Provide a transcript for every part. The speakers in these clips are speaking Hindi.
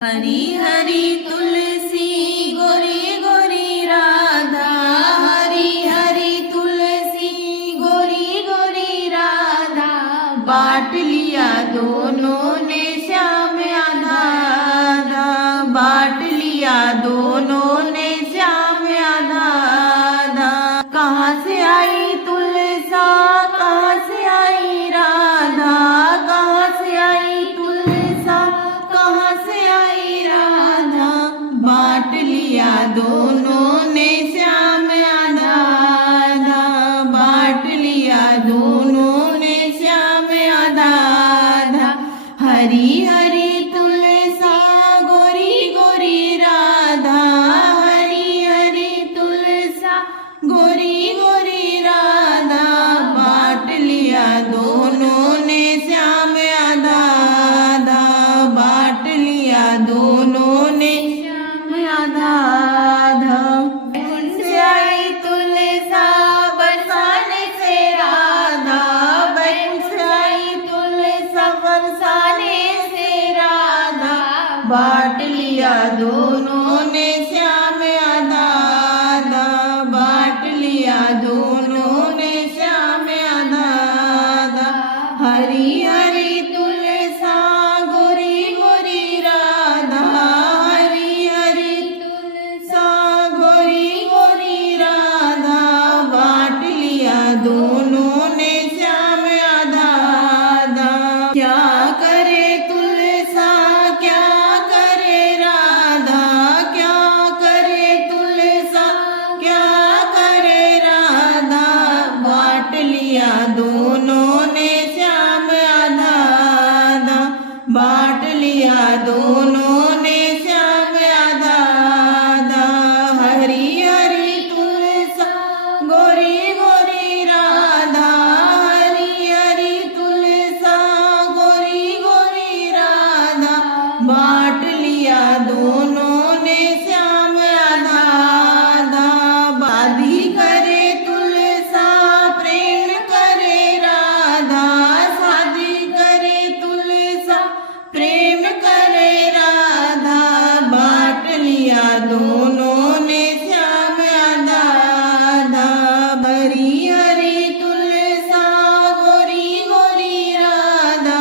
हरी हरी तुलसी गोरी गोरी राधा, हरी हरी तुलसी गोरी गोरी राधा। बांट लिया दोनों ने श्याम आधा आधा, बांट लिया दोनों ने श्याम आधा आधा। कहाँ से आई तुलसा, कहाँ से आई राधा, कहाँ से आई तुलसा, कहाँ से आई राधा। बांट लिया दोनों ने श्याम आधा आधा, बांट लिया दोनों ने श्याम आधा आधा। हरी हरी तुलसा गोरी गोरी राधा, हरी हरी तुलसा गोरी गोरी राधा। बांट लिया दोनों ने श्याम आधा आधा, बांट लिया दोनों ने श्याम आधा आधा। बैकुंठ से आई तुलसा बरसाने से राधा, बैकुंठ से आई तुलसा बरसाने से राधा। बांट लिया दोनों ने श्याम आधा आधा, बांट लिया दोनों ने श्याम आधा आधा। हरी हरी तुलसा गोरी गोरी राधा, हरी हरी तुलसा गोरी गोरी राधा। बांट लिया दोनों ने श्याम आधा आधा। क्या करे तुलसा, क्या करे राधा, क्या करे तुलसा, क्या करे राधा। बांट लिया दोनों ने श्याम आधा आधा, बांट लिया दोनों ने श्याम आधा आधा। हरी हरी तुलसा गोरी गोरी राधा, हरी हरी तुलसा गोरी गोरी राधा। बांट लिया दोनों ने श्याम आधा आधा। बाधी करे तुलसा प्रेम करे राधा, शादी करे तुलसा प्रेम करे राधा। बांट लिया दोनों ने श्याम आधा आधा। हरी हरी तुलसा गोरी गोरी राधा,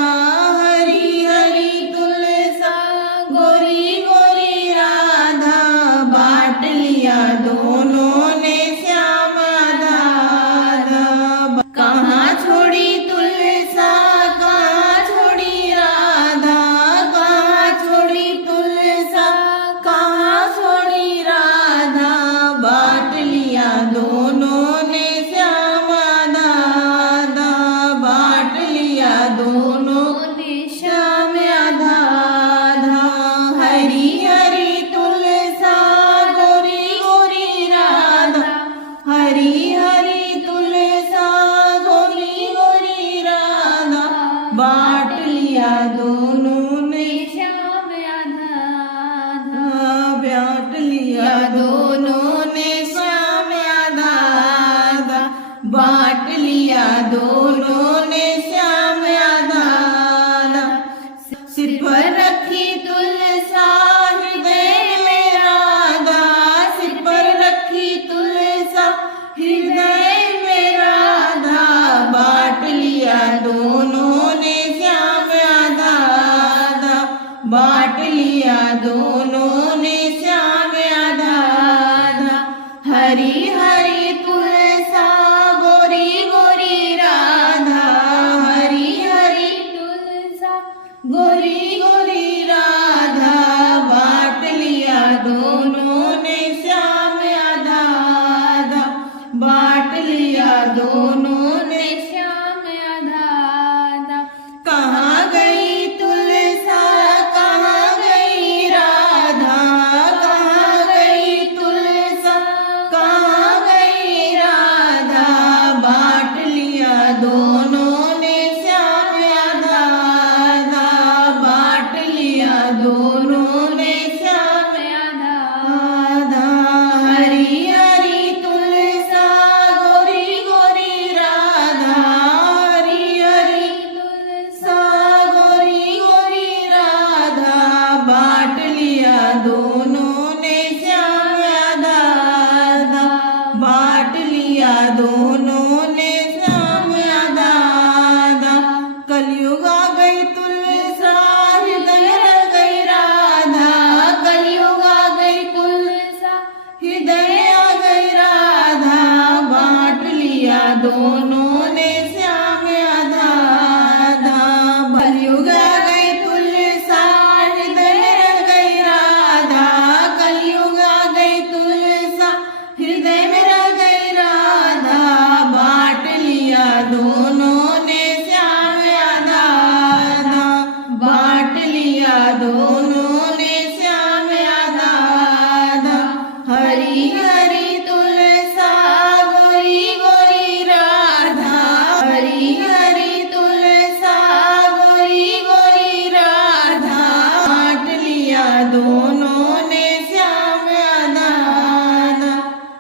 हरी हरी तुलसा गोरी गोरी राधा। बांट लिया दोनों ने श्याम आधा आधा। कहाँ छोड़ी तुलसा, कहाँ छोड़ी राधा, कहाँ छोड़ी तुलसा, कहाँ छोड़ी राधा। बांट लिया दोनों ने श्याम आधा आधा, बांट लिया दोनों ने श्याम आधा आधा। हरी हरी तुलसा गोरी गोरी राधा, हरी हरी तुलसा गोरी गोरी राधा। बांट लिया दोनों ने श्याम आधा आधा, बांट लिया दोनों ने श्याम आधा आधा। बांट लिया दोनों ने श्याम आधा आधा। सिर पर रखी तुलसा हृदय में राधा, सिर पर रखी तुलसा हृदय में राधा। बांट लिया दोनों ने श्याम आधा आधा, बांट लिया दोनों ने श्याम आधा आधा। हरी हरी तुलसा गोरी गोरी राधा, हरी हरी तुलसा गोरी गोरी राधा। बांट लिया दोनों ने श्याम आधा आधा, बांट लिया दोनों ने श्याम आधा आधा। कहाँ गई तुलसा, कहाँ गई राधा, कहाँ गई तुलसा, कहाँ गई राधा। बांट लिया दोनों ने श्याम आधा आधा, बांट दोनों ने श्याम आधा आधा,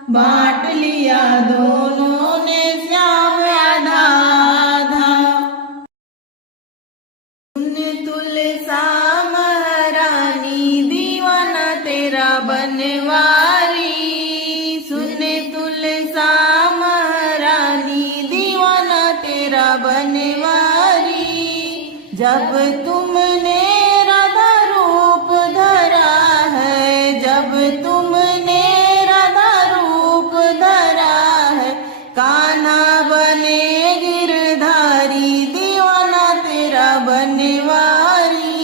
बांट लिया दोनों ने श्याम आधा आधा। सुन तुलसा महारानी दीवाना तेरा बनवारी, सुन तुलसा महारानी दीवाना तेरा बनवारी। जब तुमने राधा रूप धरा है, जब तुमने राधा रूप धरा है, कान्हा बने गिरधारी दीवाना तेरा बनवारी,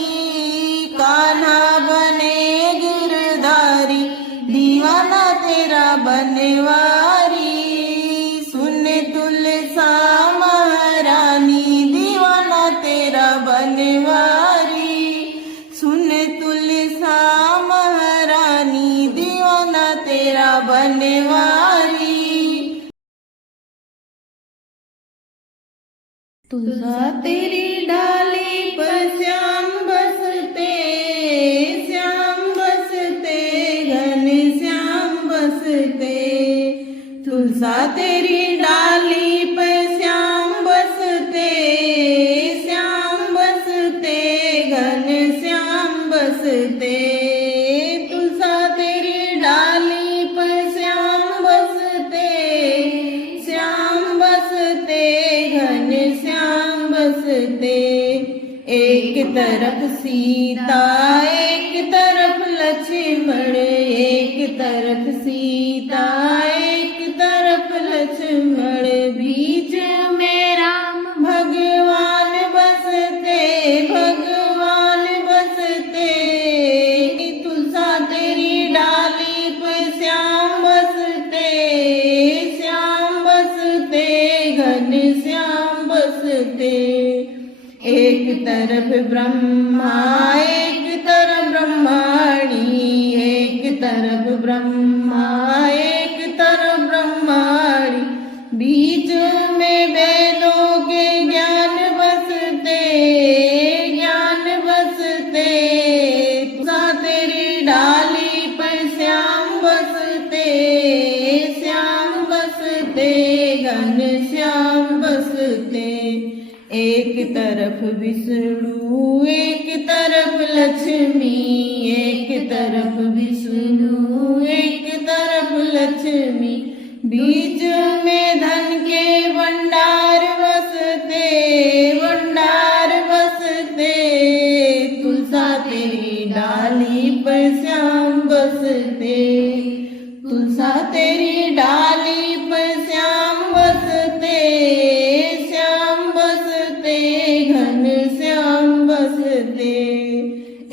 कान्हा बने गिरधारी दीवाना तेरा बनवारी। सुन तुलसा महारानी दीवाना तेरा बनवारी, सुन तुलसा महारानी दीवाना तेरा बनवारी। तुलसा तेरी डाली पर श्याम बसते, श्याम बसते घन श्याम बसते। तुलसा तेरी डाली पर श्याम बसते, श्याम बसते घन श्याम बसते। तुलसा तेरी डाली पर श्याम बसते, श्याम बसते घन श्याम बसते। एक तरफ सीता एक तरफ लक्ष्मण, एक तरफ सीता एक तरफ लक्ष्मण। बीच में राम भगवान बसते, भगवान बसते। तुलसा तेरी डाली पर श्याम बसते, श्याम बसते घन श्याम बसते। एक तरफ ब्रह्मा एक तरफ ब्रह्माणी, एक तरफ ब्रह्मा एक तरफ ब्रह्माणी। बीच में वेदों के ज्ञान बसते, ज्ञान बसते। तुलसा तेरी डाली पर श्याम बसते, श्याम बसते घन श्याम बसते। एक तरफ विष्णु एक तरफ लक्ष्मी, एक तरफ विष्णु एक तरफ लक्ष्मी। बीच में धन के भंडार बसते, भंडार बसते। तुलसा तेरी डाली पर श्याम बसते, तुलसा तेरी डाली पर श्याम बसते, श्याम बसते घन श्याम बसते।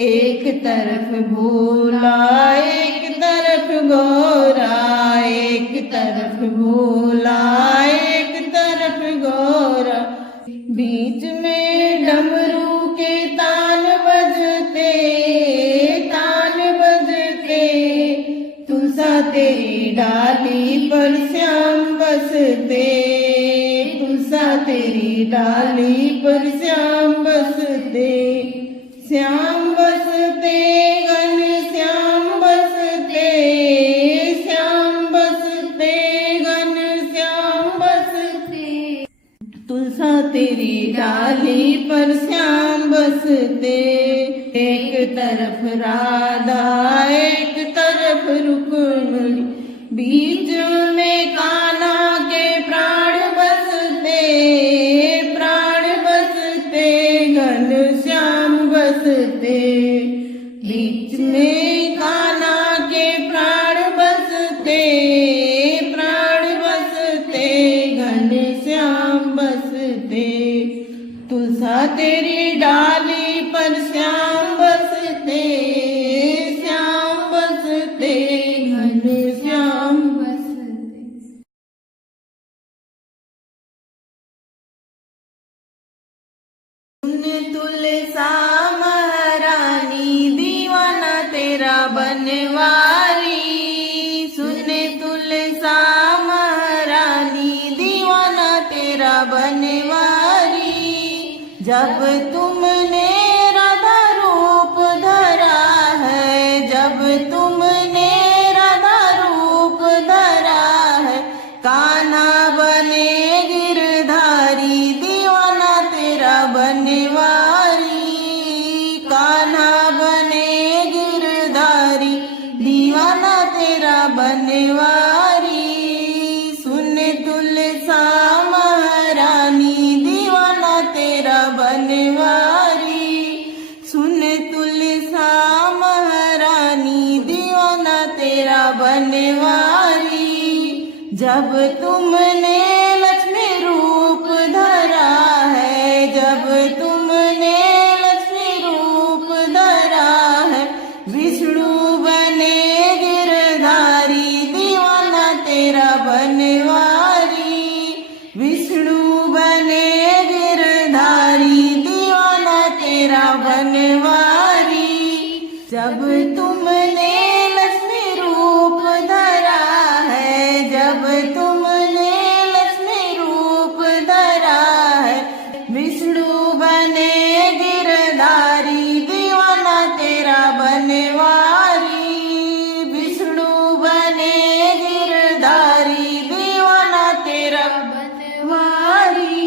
एक तरफ भोला एक तरफ गौरा, एक तरफ भोला एक तरफ गौरा। बीच में डमरू के तान बजते, तान बजते। तुलसा तेरी डाली पर श्याम बसते, तुलसा तेरी डाली पर श्याम बसते। श्याम बसते घन श्याम बसते, श्याम बसते घन श्याम बसते। तुलसा तेरी डाली पर श्याम बसते। एक तरफ राधा एक तरफ रुक्मिणी, बीच में कान्हा के प्राण बसते, प्राण बसते घन श्याम बसते। बीच में कान्हा के प्राण बसते, प्राण बसते घन श्याम बसते। तुलसा तेरी डाली पर श्याम बसते, श्याम बसते घन श्याम बसते। सुन तुलसा महारानी दीवाना तेरा बनवारी, सुन तुलसा महारानी दीवाना तेरा बनवारी। जब तुमने राधा रूप धरा है, जब तुमने लक्ष्मी रूप धरा है, जब तुमने लक्ष्मी रूप धरा है, विष्णु बने गिरधारी दीवाना तेरा बनवारी, विष्णु बने गिरधारी दीवाना तेरा बनवारी। जब तुमने लक्ष्मी रूप धरा है, जब तुमने लक्ष्मी रूप धरा है, विष्णु बने गिरधारी दीवाना तेरा बनवारी, विष्णु बने गिरधारी दीवाना तेरा बनवारी।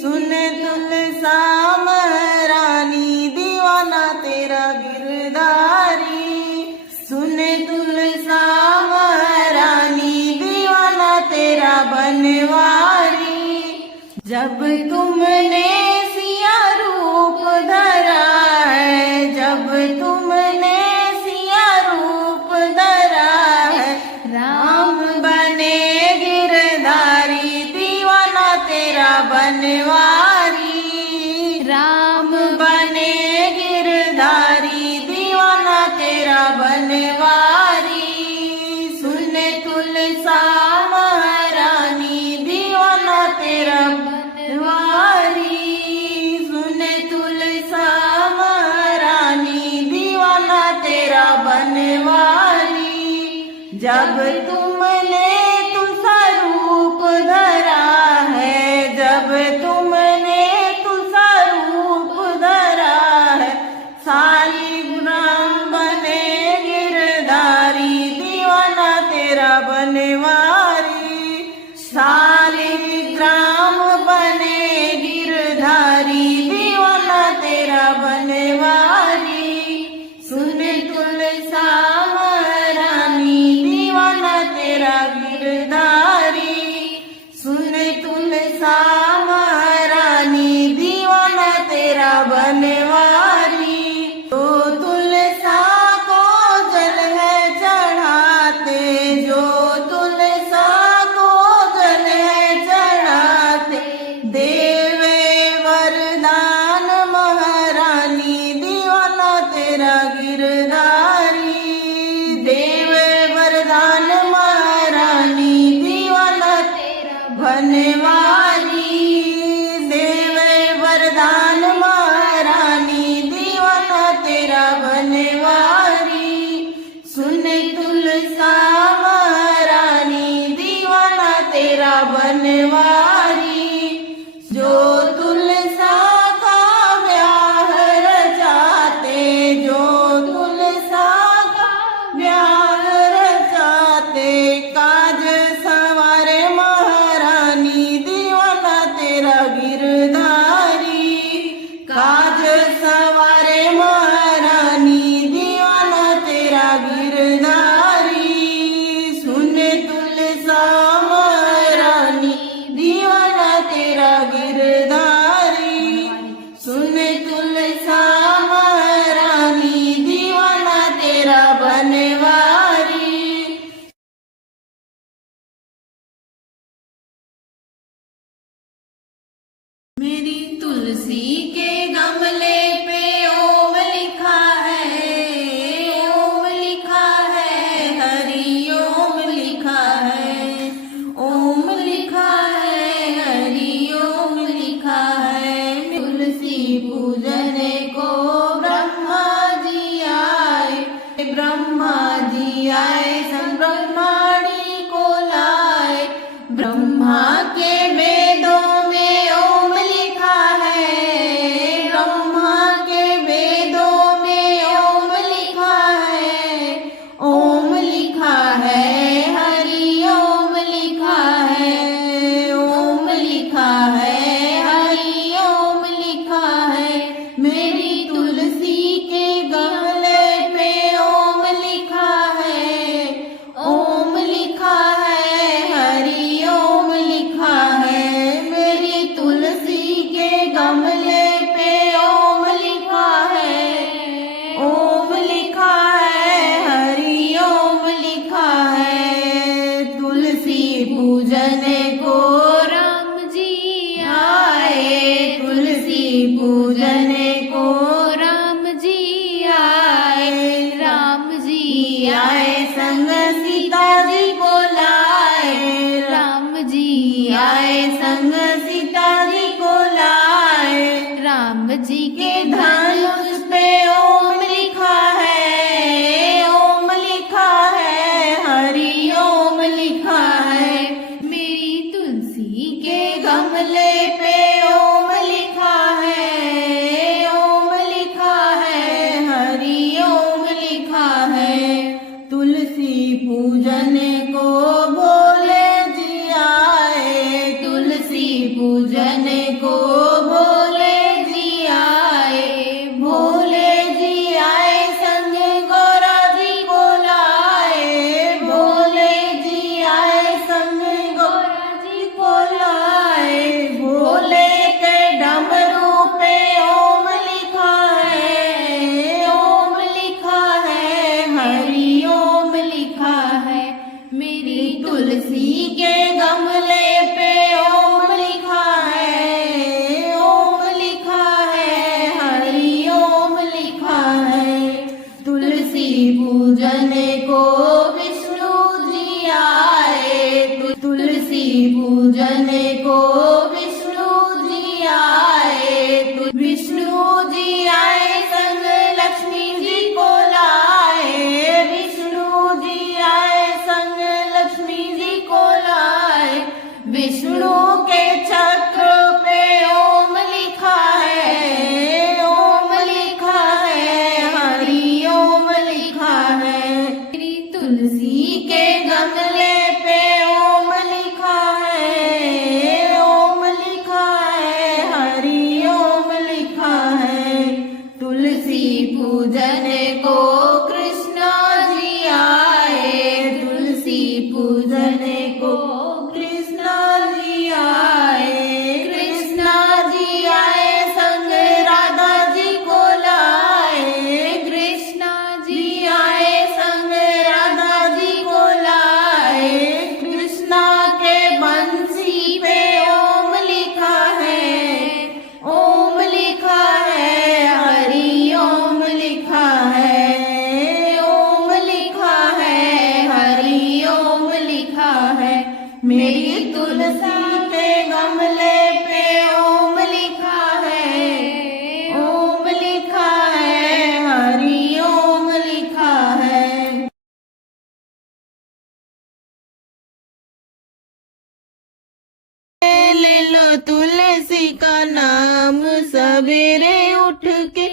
सुन तुलसा महारानी दीवाना तेरा गिरधारी, सुन तुलसा महारानी दीवाना तेरा बनवारी। जब तुमने सिया रूप धरा है, जब तुमने सिया रूप धरा है, राम बने गिरधारी दीवाना तेरा बनवारी, राम बने गिरधारी दीवाना तेरा बनवारी। सुन तुलसा महारानी दीवाना तेरा बनवारी, सुन तुलसा महारानी दीवाना तेरा बनवारी। जब तुमने तुलसा रूप धरा है, जब तुमने तुलसा रूप धरा है, शालिग्राम बने गिरधारी दीवाना तेरा बनवारी, शालिग्राम बने गिरधारी दीवाना तेरा बनवारी। सुन तुलसा महारानी दीवाना तेरा तुलसी पूजन को कृष्ण जी आए, तुलसी पूजन को कृष्ण जी आए। कृष्ण जी आए संग राधा जी को लाए, कृष्ण जी आए संग राधा जी को लाए। कृष्णा के बंसी पे ओम लिखा है, ओम लिखा है, हरि ओम लिखा है, ओम लिखा है, हरि ओम लिखा है। मेरी तुलसी के गमले पे ओम लिखा है, ओम लिखा है, हरि ओम लिखा है। ले लो तुलसी का नाम सवेरे उठ के,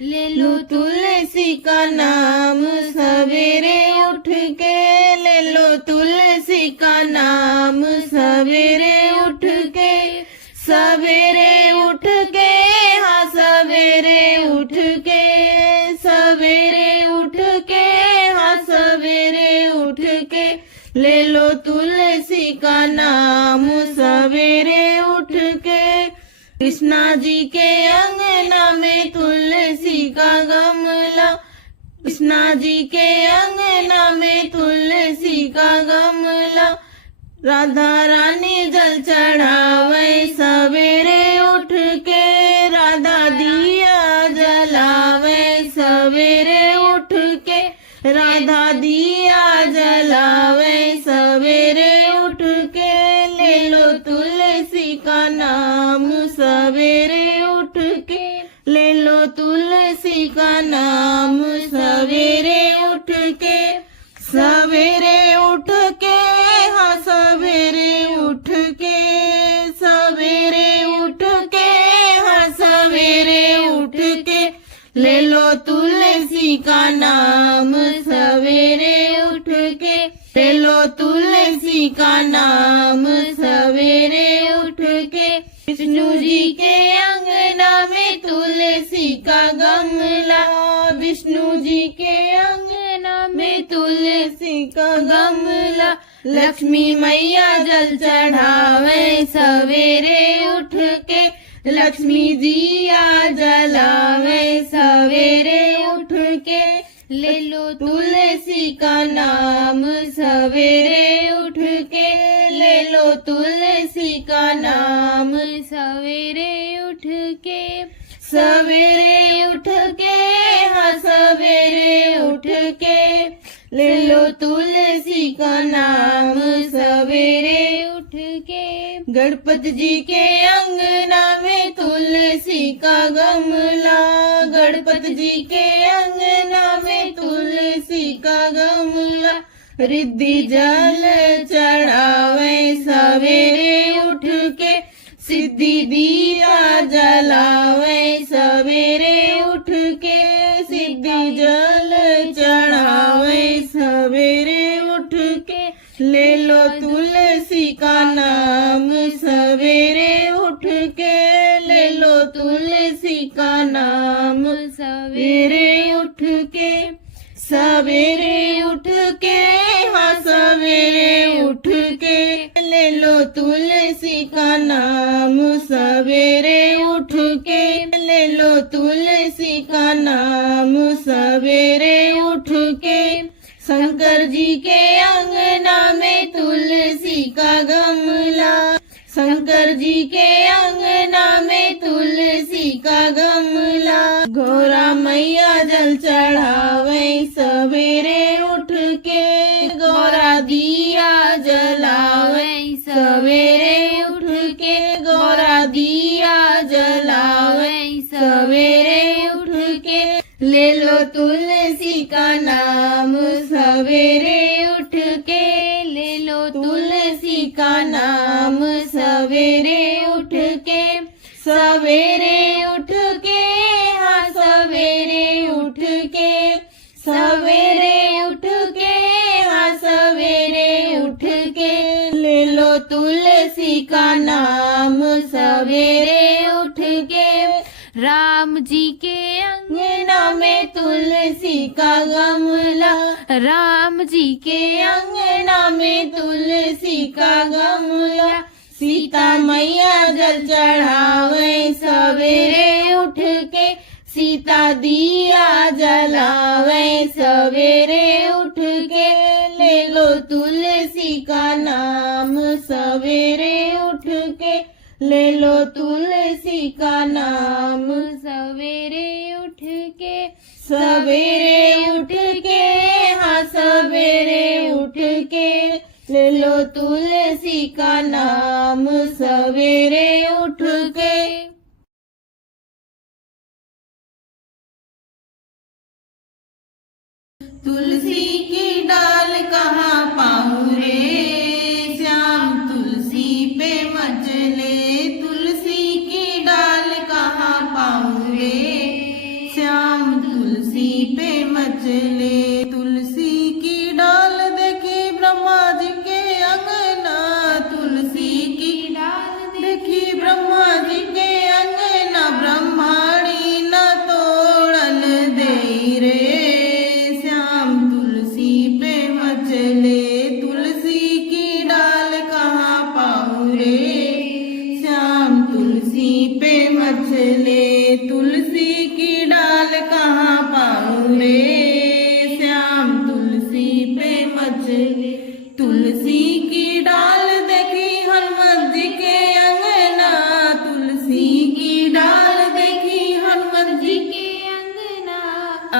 ले लो तुलसी का नाम सवेरे उठ के, ले लो तुलसी का नाम सवेरे उठ के, सवेरे उठ के, हाँ सवेरे उठ के, सवेरे उठ के, हाँ सवेरे उठ के, ले लो तुलसी का नाम सवेरे उठ के। कृष्णा जी के अंगना में तुलसी का गमला, कृष्णा जी के अंगना में तुलसी का गमला। राधा रानी जल चढ़ावे सवेरे उठ के, राधा दिया जलावे सवेरे उठ के, राधा दिया जलावे सवेरे उठ के, ले लो तुलसी का नाम सवेरे उठ के, ले लो तुलसी का नाम सवेरे उठ के, सवेरे उठ के, हाँ सवेरे उठ के, सवेरे उठ के, हाँ सवेरे उठ के, ले लो तुलसी का नाम सवेरे उठ के, ले लो तुलसी का नाम सवेरे उठ के। विष्णु जी के अंगना में तुलसी का गमला, विष्णु जी के अंगना में तुलसी का गमला। लक्ष्मी मैया जल चढ़ावे सवेरे उठ के, लक्ष्मी दिया जलावे सवेरे उठ के, ले लो तुलसी का नाम सवेरे उठ के, ले लो तुलसी का नाम सवेरे उठ के, सवेरे उठ के, हाँ सवेरे उठ के, ले लो तुलसी का नाम सवेरे उठ के। गणपति जी के अंगना में तुलसी का गमला, गणपति जी के अंगना में तुलसी का गमला। रिद्धि जल चढ़ावे सवेरे उठ के, सिद्धि दिया जलावे सवेरे उठ के, सिद्धि जल चढ़ावे सवेरे उठ के, ले लो तुलसी का नाम सवेरे उठ के, ले लो तुलसी का नाम सवेरे उठ के, सवेरे उठ के, हाँ सवेरे उठ के, ले लो तुलसी का नाम सवेरे उठ के, ले लो तुलसी का नाम सवेरे उठ के। शंकर जी के अंगना में तुलसी का गमला, शंकर जी के अंगना में तुलसी का गमला। गौरा मैया जल चढ़ावे सवेरे उठ के, गौरा दिया जलावे सवेरे उठ के, गौरा दिया जलावे सवेरे उठ के, ले लो तुलसी का नाम सवेरे उठ के, ले लो तुलसी का नाम सवेरे उठ के, सवेरे उठ के, हाँ सवेरे उठ के, सवेरे उठ के, हाँ सवेरे उठ के, ले लो तुलसी का नाम सवेरे उठ के। राम जी के अंगना तुलसी का गमला, राम जी के अंगना में तुलसी का गमला। सीता मैया जल चढ़ावे सवेरे उठ के, सीता दिया जलावे सवेरे उठ के। ले लो तुलसी का नाम सवेरे उठ के, ले लो तुलसी का नाम सवेरे उठ के। सवेरे उठ के, हाँ सवेरे उठ के, ले लो तुलसी का नाम सवेरे उठ के। तुलसी की डाल कहाँ पाऊं रे, श्याम तुलसी पे मचले। तुलसी की डाल कहाँ पाऊं रे, श्याम तुलसी पे मचले। तुलसी की डाल देखी ब्रह्मा जी के अंगना, तुलसी की डाल देखी ब्रह्मा जी के अंगना। ब्रह्माणी न तोड़न दे रे, तुलसी की डाल कहाँ पाऊं रे, श्याम तुलसी पे मचले। तुलसी की डाल कहाँ पाऊं रे, श्याम तुलसी पे मचले। तुलसी की डाल देखी हनुमत जी के अंगना, तुलसी की डाल देखी हनुमत जी के अंगना।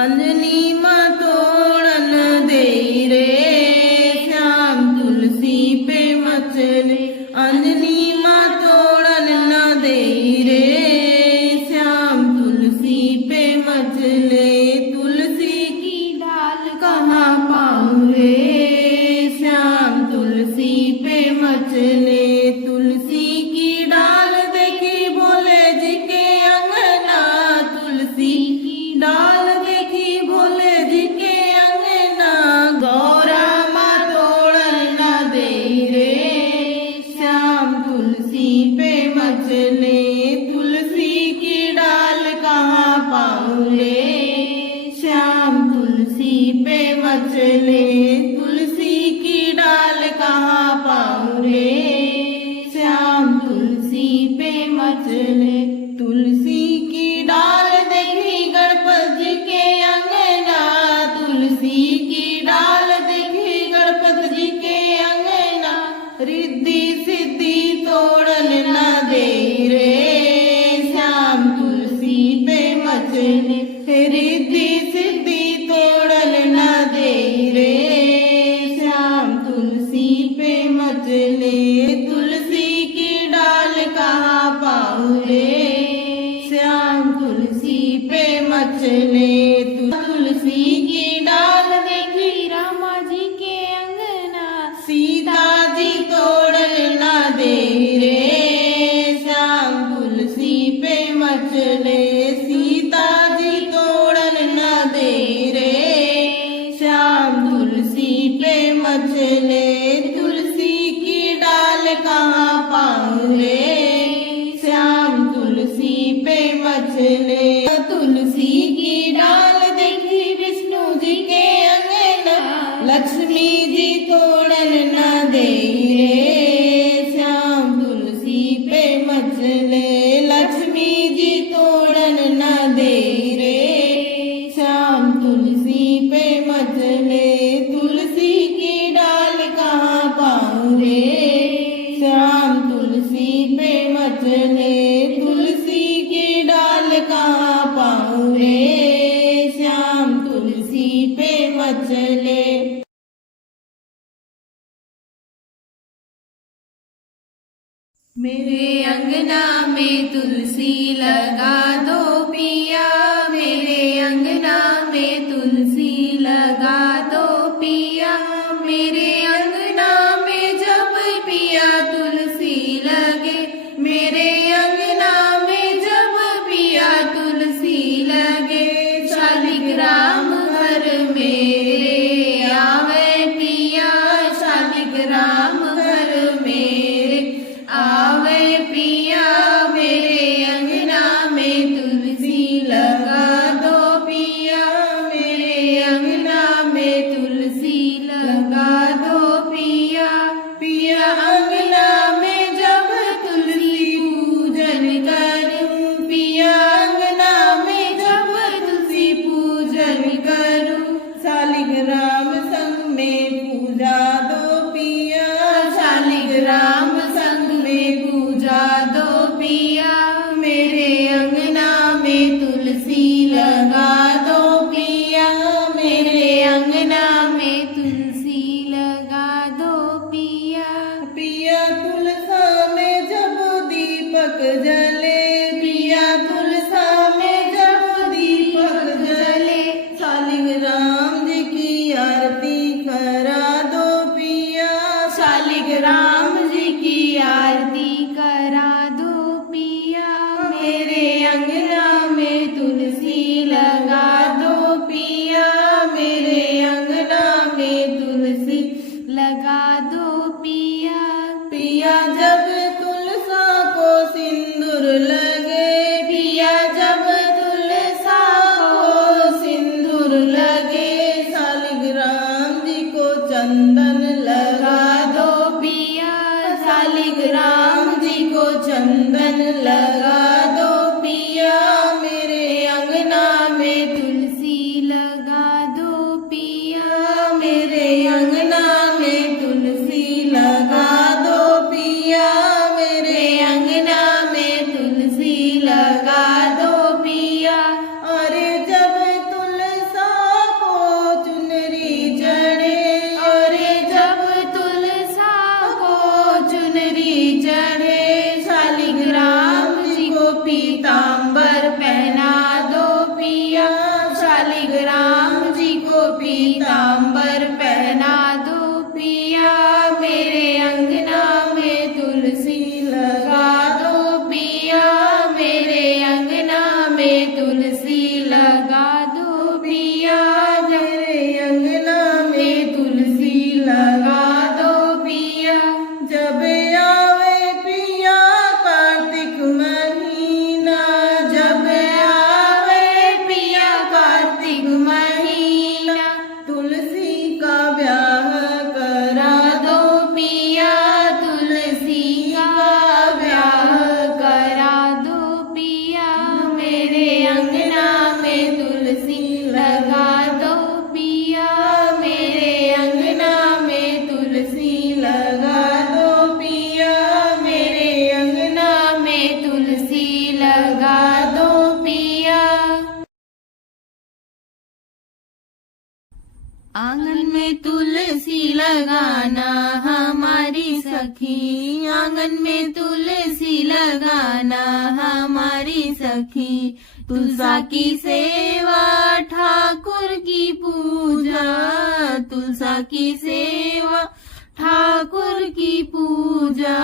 अंजनी माँ तोड़न दे रे, अंजनी माँ तोड़न न दे रे, श्याम तुलसी पे मचले। तुलसी की डाल कहाँ पाऊं रे, श्याम तुलसी पे मचले। तुलसी की डाल देखी भोले जी के अंगना, तुलसी की डाल देखी भोले जी के अंगना। गौरा माँ तोड़न न दे रे, तुलसी पे मचले। तुलसी की डाल कहाँ पाऊं रे, श्याम तुलसी पे मचले। तुलसी की डाल कहाँ पाऊं रे, श्याम तुलसी पे मचले। तुलसी की डाल देखी गणपति जी के अंगना, तुलसी की डाल देखी गणपति जी के अंगना। रिद्धि सिद्धि तोड़न न दे रे, श्याम तुलसी पे मचले। रिद्धि सिद्धि तोड़न न दे रे, श्याम तुलसी पे मचले। तुलसी की डाल कहाँ पाऊं रे, श्याम तुलसी पे मचले। तुलसी की डाल देखी रामा जी के अंगना, सीता जी तोड़न न दे रे, श्याम तुलसी पे मचले। सीता जी तोड़न न दे रे, श्याम तुलसी पे मचले। तुलसी की डाल कहाँ पाऊं रे, श्याम तुलसी पे मचले। तुलसी की डाल देखी विष्णु जी के अंगना, लक्ष्मी जी तोड़न न दे रे, श्याम तुलसी पे मचले। लक्ष्मी जी तोड़न न दे रे, श्याम तुलसी पे मचले। तुलसी की डाल कहाँ पाऊं रे, श्याम तुलसी पे मचले। तुलसी की डाल कहाँ पाऊं रे, श्याम तुलसी पे मचले। मेरे अंगना में तुलसी लगा दो पिया, मेरे अंगना में तुलसी लगा दो पिया। मेरे अंगना में जब पिया तुलसी लगे, मेरे अंगना में जब पिया तुलसी लगे। शालिग्राम घर मेरे आवे पिया, शालिग्राम घर मेरे आवे पिया। मेरे अंगना में तुलसी लगा दो शालिग्राम संग में पूजा दो पिया, शालिग्राम संग में पूजा दो पिया, मेरे अंगना में तुलसी लगा दो पिया, मेरे अंगना में तुलसी लगा दो पिया। पिया तुलसा में जब दीपक जले, पिया तुलसा में जब दीपक जले, शालिग्राम जी की आरती करा दो पिया, शालिग्राम जी की आरती करा दो पिया, मेरे अंगना में तुलसी लगा दो पिया, मेरे अंगना में तुलसी लगा दो पिया। पिया जब तुलसा को सिंदूर लगे, पिया जब तुलसा को सिंदूर लगे, शालिग्राम जी को चंदन लगा दो पिया, शालिग्राम जी को चंदन लगा दो पिया, मेरे अंगना में तुलसी लगा दो पिया, मेरे अंगना में तुलसी लगा दो पिया, मेरे अंगना में तुलसी लगा दो पिया। अरे जब तुलसा को चुनरी चढ़े, अरे जब तुलसा को चुनरी चढ़े, शालिग्राम जी को पीतांबर पहना दो पिया, शालिग्राम जी को पीतांबर पहना दो पिया, मेरे अंगना में तुलसी लगा दो पिया, मेरे अंगना में तुलसी लगा दो पिया, मेरे अंगना में तुलसी लगा दो पिया। जब आवे पिया कार्तिक महीना, जब आवे पिया कार्तिक महीना, तुलसी का ब्याह करा दो पिया, तुलसी का ब्याह करा दो पिया, मेरे अंगना में तुलसी लगा दो पिया, मेरे अंगना में तुलसी लगा दो पिया, मेरे अंगना में तुलसी लगा दो पिया। आंगन में तुलसी लगाना हमारी सखी, आंगन में तुलसी लगाना हमारी सखी, तुलसा की सेवा ठाकुर की पूजा, तुलसा की सेवा ठाकुर की पूजा,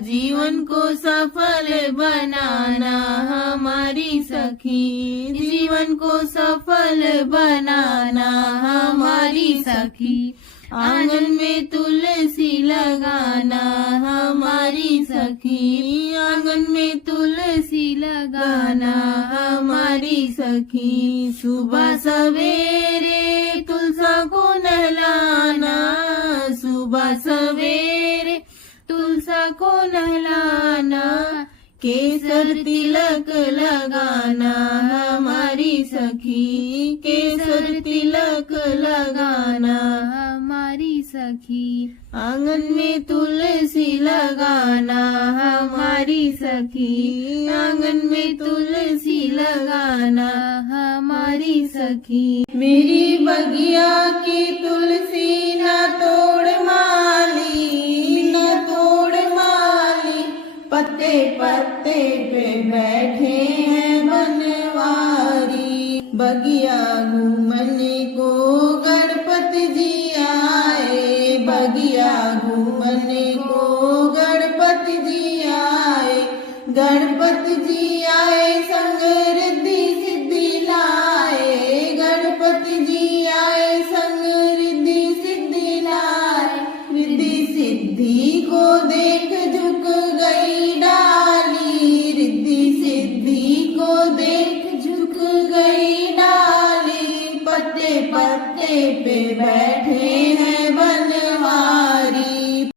जीवन को सफल बनाना हमारी सखी, जीवन को सफल बनाना हमारी सखी, आंगन में तुलसी लगाना हमारी सखी, आंगन में तुलसी लगाना हमारी सखी, सुबह सवेरे तुलसा को नहलाना, सुबह सवेरे तुलसा को नहलाना, केसर तिलक लगाना हमारी सखी, केसर तिलक लगाना हमारी सखी, आंगन में तुलसी लगाना हमारी सखी, आंगन में तुलसी लगाना हमारी सखी। मेरी बगिया की तुलसी न तोड़ माली, न तोड़ माली, पत्ते पत्ते पे बैठे हैं बनवारी, बगिया घूमने को गणपति जी आए, बगिया घूमने को गणपति जी आए, गणपति जी आए